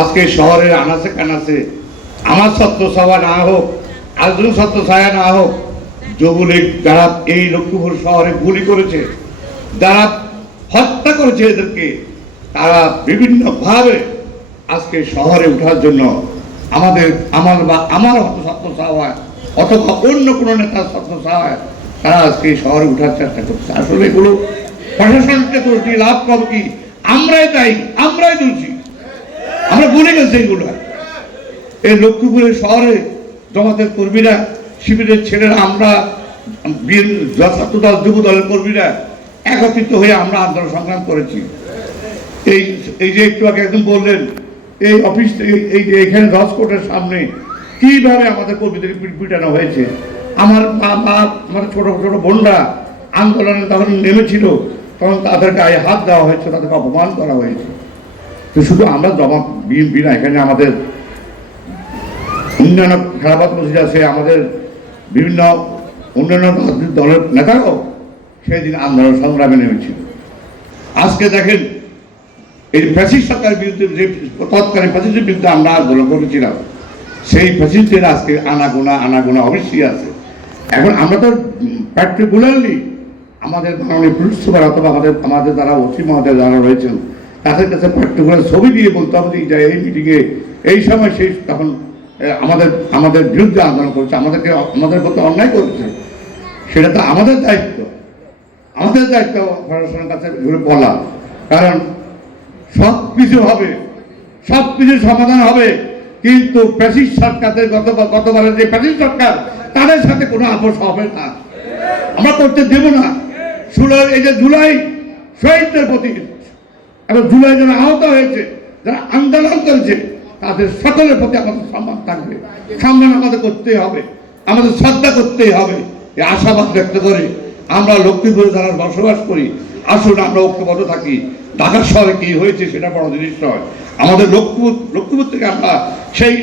আজকে শহরের আনাচে কানাচে আমার ছত্রছায়া না হোক, আরেকজন ছত্রছায়া না হোক, যুবলীগ যারা এই লক্ষ্মীপুর শহরে গুলি করেছে, যারা হত্যা করেছে এদেরকে, তারা বিভিন্নভাবে আজকে শহরে ওঠার জন্য আমার হয়তো ছত্রছায়া অথবা অন্য কোনো নেতার ছত্রছায়া তারা আজকে শহরে ওঠার চেষ্টা করছে। আসলে এগুলো প্রশাসনকে দোষ দিয়ে লাভ পাবো কি? আমরাই দায়ী, আমরাই দোষী, আমরা ভুলে গেছি এগুলো। এই লক্ষ্মীপুরের শহরে জমাতের কর্মীরা, শিবিরের ছেলেরা, আমরা ছাত্রদল যুব দলের কর্মীরা একত্রিত হয়ে আমরা আন্দোলন সংগ্রাম করেছি। এই যে একটু আগে একদম বললেন, এই অফিস, এই যে এখানে রাজকোটের সামনে কিভাবে আমাদের কর্মীদের পিটানো হয়েছে। আমার আমাদের ছোট ছোট বোনরা আন্দোলনে যখন নেমেছিল তখন তাদের গায়ে হাত দেওয়া হয়েছে, তাদেরকে অপমান করা হয়েছে। তো শুধু আমরা জবাব বিএনপি না, এখানে আমাদের অন্যান্য খেলাফত মসজিদ আছে, আমাদের বিভিন্ন অন্যান্য রাজনৈতিক দলের নেতারাও সেই দিন আন্দোলন সংগ্রামে নেমেছিল। আজকে দেখেন এই ফ্যাসিস্ট সরকারের বিরুদ্ধে, যে তৎকালীন ফ্যাসিস্টের বিরুদ্ধে আমরা আন্দোলন করেছিলাম, সেই ফ্যাসিস্টের আজকে আনাগোনা অবশ্যই আছে। এখন আমরা তো পার্টিকুলারলি আমাদের মাননীয় পুলিশ সুপার অথবা আমাদের যারা ওসি মহোদয় যারা রয়েছেন তাদের কাছে পার্টিকুলার ছবি দিয়ে বলতে হবে যে এই মিটিংয়ে এই সময় সেই তখন আমাদের বিরুদ্ধে আন্দোলন করেছে, আমাদের প্রতি অন্যায় করেছে, সেটা তো আমাদের দায়িত্ব প্রশাসনের কাছে ঘুরে বলা। কারণ সব কিছু হবে, সব কিছুর সমাধান হবে, কিন্তু ফ্যাসিস্ট সরকারের গতবারের যে ফ্যাসিস্ট সরকার তাদের সাথে কোনো আপোষ হবে না, আমরা করতে দেব না। এই যে জুলাই শহীদদের প্রতি এবং জুলাই যারা আহত হয়েছে, যারা আন্দোলন করেছে, তাদের সকলের প্রতি আমাদের সম্মান থাকবে, সম্মান আমাদের করতেই হবে, আমাদের শ্রদ্ধা করতেই হবে। এই আশাবাদ ব্যক্ত করে আমরা লক্ষ্মীপুরে যারা বসবাস করি, আসুন আমরা ঐক্যবদ্ধ থাকি। ঢাকা শহরে কি হয়েছে সেটা বড় জিনিস নয়, আমাদের লক্ষ্মীপুর থেকে আমরা সেই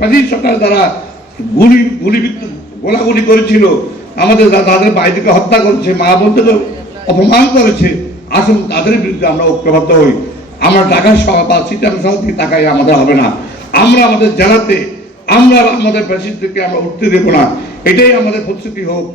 ফ্যাসিস্ট সরকার যারা গোলাগুলি করেছিল, আমাদের তাদের বাইরেকে হত্যা করেছে, মা বোনদেরকে অপমান করেছে, আসুন তাদের বিরুদ্ধে আমরা ঐক্যবদ্ধ হই। আমরা ঢাকা শহর বা সিটাং শহর থেকে তাকাই আমাদের হবে না, আমরা আমাদের জেলাতে আমরা আমাদের ফ্যাসিস্টদেরকে আমরা উঠতে দেবো না, এটাই আমাদের প্রস্তুতি হোক।